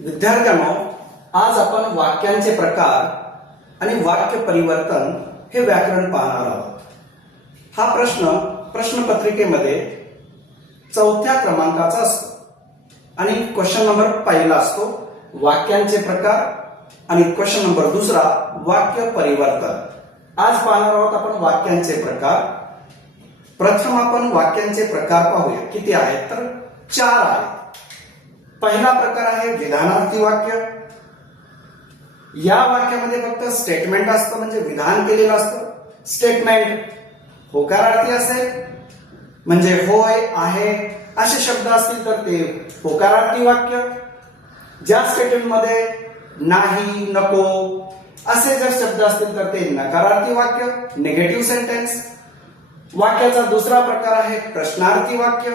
विद्यार्थ्यांनो, आज आपण वाक्यांचे प्रकार आणि वाक्य परिवर्तन हे व्याकरण पाहणार आहोत. हा प्रश्न प्रश्नपत्रिकेमध्ये 4थ्या क्रमांकाचा असतो आणि क्वेश्चन नंबर पहिला असतो वाक्यांचे प्रकार आणि क्वेश्चन नंबर दुसरा वाक्य परिवर्तन. आज पाहणार आहोत आपण वाक्यांचे प्रकार. प्रथम आपण वाक्यांचे प्रकार पाहूया. किती आहेत तर 4 आहेत. पहिला प्रकार आहे विधानार्थी वाक्य. या वाक्यामध्ये फक्त स्टेटमेंट असतं, म्हणजे विधान केलेलं असतं. स्टेटमेंट होकारार्थी असेल म्हणजे होय, आहे असे शब्द असतील तर ते होकारार्थी वाक्य. ज्या स्टेटमेंटमध्ये नाही, नको असे जर शब्द असतील तर ते नकारार्थी वाक्य, निगेटिव्ह सेंटेन्स. वाक्याचा दुसरा प्रकार आहे प्रश्नार्थी वाक्य.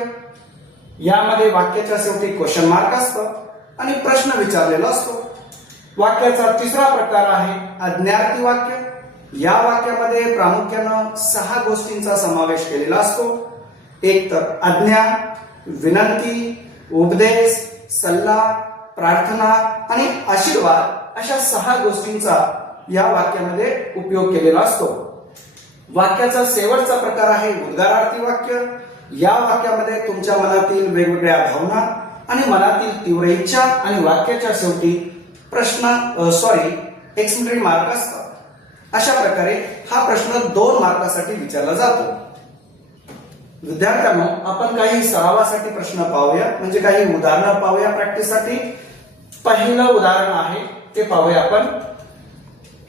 यामध्ये वाक्याच्या शेवटी क्वेश्चन मार्क असतं आणि प्रश्न विचारलेला असतो. वाक्याचा तिसरा प्रकार आहे आज्ञार्थी वाक्य. या वाक्यामध्ये प्रामुख्यानं 6 गोष्टींचा समावेश केलेला असतो. एक तर आज्ञा, विनंती, उपदेश, सल्ला, प्रार्थना आणि आशीर्वाद अशा 6 गोष्टींचा या वाक्यामध्ये उपयोग केलेला असतो. वाक्याचा शेवटचा प्रकार आहे उद्गारार्थी वाक्य. या वाक्यामध्ये तुमच्या मनातील वेगवेगळ्या भावना आणि मनातील तीव्र इच्छा आणि वाक्याच्या शेवटी एक्सक्लेमेटरी मार्क असतात. अशा प्रकारे हा प्रश्न 2 मार्कासाठी विचारला जातो. विद्यार्थ्यांनो, आपण काही सरावासाठी प्रश्न पाहूया, म्हणजे काही उदाहरणं पाहूया प्रॅक्टिससाठी. पहिलं उदाहरण आहे ते पाहूया आपण.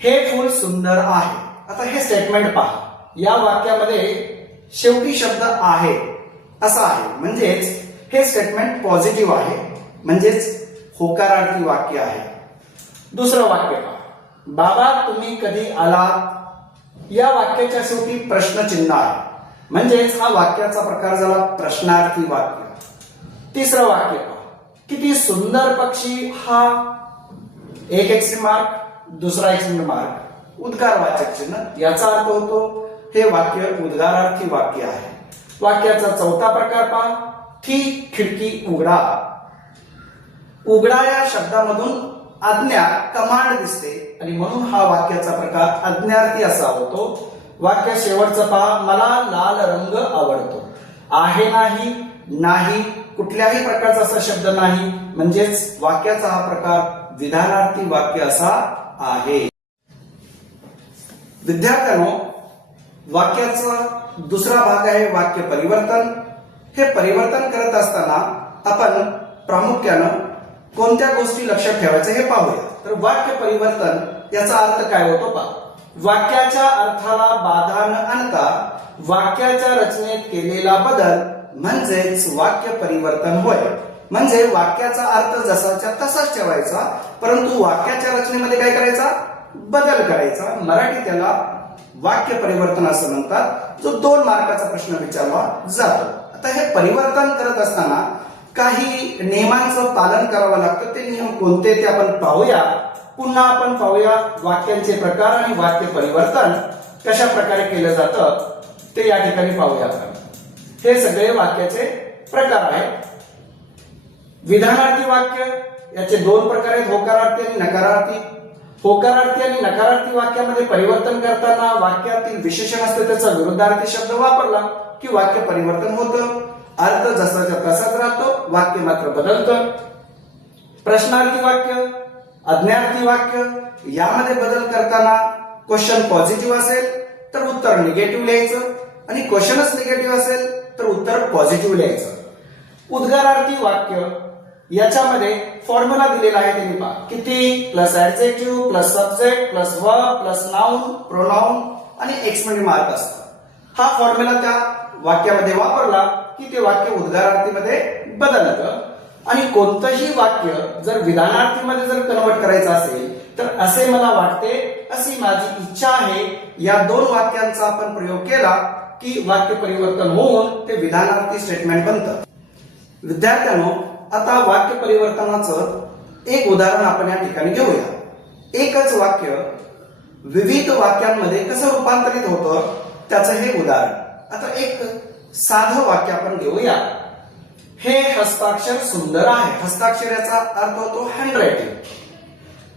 हे फूल सुंदर आहे. आता हे स्टेटमेंट पहा. या वाक्यामध्ये शेवटी शब्द आहे असा आहे, म्हणजेच हे स्टेटमेंट पॉझिटिव्ह आहे, म्हणजेच होकारार्थी वाक्य आहे. दुसरं वाक्य पहा. बाबा तुम्ही कधी आलात. या वाक्याच्या शेवटी प्रश्नचिन्ह आहे, म्हणजेच हा वाक्याचा प्रकार झाला प्रश्नार्थी वाक्य. तिसरं वाक्य पहा. किती सुंदर पक्षी. हा एक एक्सट्रीम मार्क, दुसरा एक्सट्रीम मार्क, उद्गारवाचक चिन्ह. याचा अर्थ होतो हे वाक्य उद्गारार्थी वाक्य आहे. वाक्याचा चौथा प्रकार पहा. ठीक खिडकी उघडा. उघडा या शब्दामधून आज्ञा, कमांड दिसते आणि म्हणून हा वाक्याचा प्रकार आज्ञार्थी असा होतो. वाक्य शेवटचं पहा. मला लाल रंग आवडतो. आहे, नाही, कुठल्याही प्रकारचा असा शब्द नाही, म्हणजेच वाक्याचा हा प्रकार विधानार्थी वाक्य असा आहे. विद्यार्थ्यांनो, वाक्याचा दुसरा भाग आहे वाक्य परिवर्तन. हे परिवर्तन करत असताना आपण प्रामुख्यानं कोणत्या गोष्टी लक्षात ठेवायच्या हे पाहूया. तर वाक्य परिवर्तन याचा अर्थ काय होतो पहा. वाक्याच्या अर्थाला बाधा न आणता वाक्याच्या रचनेत केलेला बदल म्हणजेच वाक्य परिवर्तन होय. म्हणजे वाक्याचा अर्थ जसाच्या तसाच ठेवायचा, परंतु वाक्याच्या रचनेमध्ये काय करायचा, बदल करायचा. मराठी त्याला वाक्य परिवर्तन असं म्हणतात, जो 2 मार्काचा प्रश्न विचारला जातो. आता हे परिवर्तन करत असताना काही नियमांचं पालन करावं लागतं. ते नियम कोणते ते आपण पाहूया. पुन्हा आपण पाहूया वाक्यांचे प्रकार आणि वाक्य परिवर्तन कशा प्रकारे केलं जातं ते या ठिकाणी पाहूया आपण. हे सगळे वाक्याचे प्रकार आहेत. विधानार्थी वाक्य याचे 2 प्रकार आहेत, होकारार्थी आणि नकारार्थी. होकारार्थी आणि नकारार्थी वाक्यामध्ये परिवर्तन करताना वाक्यातील विशेषण असते त्याचा विरुद्धार्थी शब्द वापरला की वाक्य परिवर्तन होतं. अर्थ जसाच्या तसाच राहतो, वाक्य मात्र बदलतं. प्रश्नार्थी वाक्य, आज्ञार्थी वाक्य यामध्ये बदल करताना क्वेश्चन पॉझिटिव्ह असेल तर उत्तर निगेटिव्ह लिहायचं आणि क्वेश्चनच निगेटिव्ह असेल तर उत्तर पॉझिटिव्ह लिहायचं. उद्गारार्थी वाक्य याच्यामध्ये फॉर्म्युला दिलेला आहे त्यांनी पहा. किती plus adjective plus subject plus verb plus noun, pronoun आणि एक्सक्लेमेटरी मार्क असतो. हा फॉर्म्युला त्या वाक्यामध्ये वापरला की ते वाक्य उद्गारार्थीमध्ये बदलतं. आणि कोणतंही वाक्य जर विधानार्थीमध्ये जर कन्वर्ट करायचं असेल तर असे मला वाटते, अशी माझी इच्छा आहे, या 2 वाक्यांचा आपण प्रयोग केला की वाक्य परिवर्तन होऊन ते विधानार्थी स्टेटमेंट बनतं. विद्यार्थ्यांनो, आता वाक्य परिवर्तनाचं एक उदाहरण आपण या ठिकाणी घेऊया. एकच वाक्य विविध वाक्यांमध्ये कसं रूपांतरित होतं त्याचं हे उदाहरण. आता एक साधं वाक्य आपण घेऊया. हे हस्ताक्षर सुंदर आहे. हस्ताक्षर याचा अर्थ होतो हँडरायटिंग.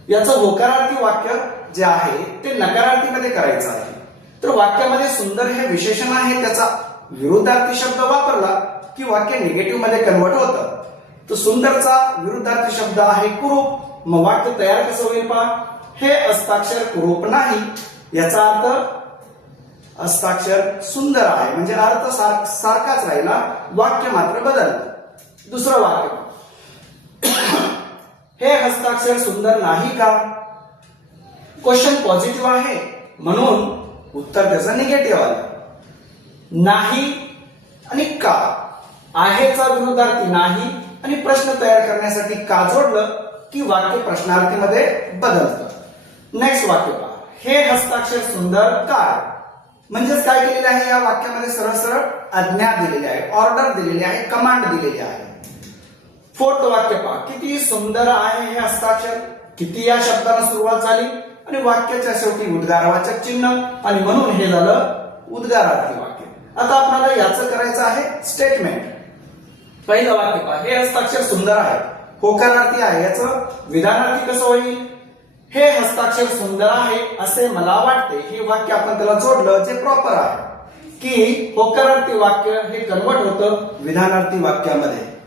याचं होकारार्थी वाक्य जे आहे ते नकारार्थीमध्ये करायचं आहे. तर वाक्यामध्ये सुंदर हे विशेषण आहे, त्याचा विरुद्धार्थी शब्द वापरला की वाक्य निगेटिव्ह मध्ये कन्वर्ट होतं. तर सुंदरचा विरुद्धार्थी शब्द आहे कुरूप. मग वाक्य तयार कसं होईल पहा. हे हस्ताक्षर कुरूप नाही, याचा अर्थ हस्ताक्षर सुंदर आहे, म्हणजे अर्थ सारखाच राहिला, वाक्य मात्र बदललं. दुसरं वाक्य, हे हस्ताक्षर सुंदर नाही का. क्वेश्चन पॉझिटिव्ह आहे म्हणून उत्तर त्याचं निगेटिव्ह आलं. नाही आणि का, आहेचा विरुद्धार्थी नाही आणि प्रश्न तयार करण्यासाठी का जोडलं की वाक्य प्रश्नार्थीमध्ये बदलतं. नेक्स्ट वाक्य पहा. हे हस्ताक्षर सुंदर काय, म्हणजेच काय केलेले आहे या वाक्यामध्ये सरळ सरळ आज्ञा दिलेली आहे, ऑर्डर दिलेली आहे, कमांड दिलेली आहे. फोर्थ वाक्य पहा. किती सुंदर आहे हे हस्ताक्षर. किती या शब्दाने सुरुवात झाली आणि वाक्याच्या शेवटी उद्गारवाचक चिन्ह आणि म्हणून हे झालं उद्गारार्थी वाक्य. आता आपल्याला याचं करायचं आहे स्टेटमेंट. पहिलं वाक्य पहा. हे हस्ताक्षर सुंदर आहे, होकारार्थी आहे, याचं विधानार्थी कसं होईल. हे हस्ताक्षर सुंदर आहे असे मला वाटते. हे वाक्य आपण त्याला जोडलं जे प्रॉपर आहे की होकारार्थी वाक्य हे कन्वर्ट होतं विधानार्थी वाक्यामध्ये.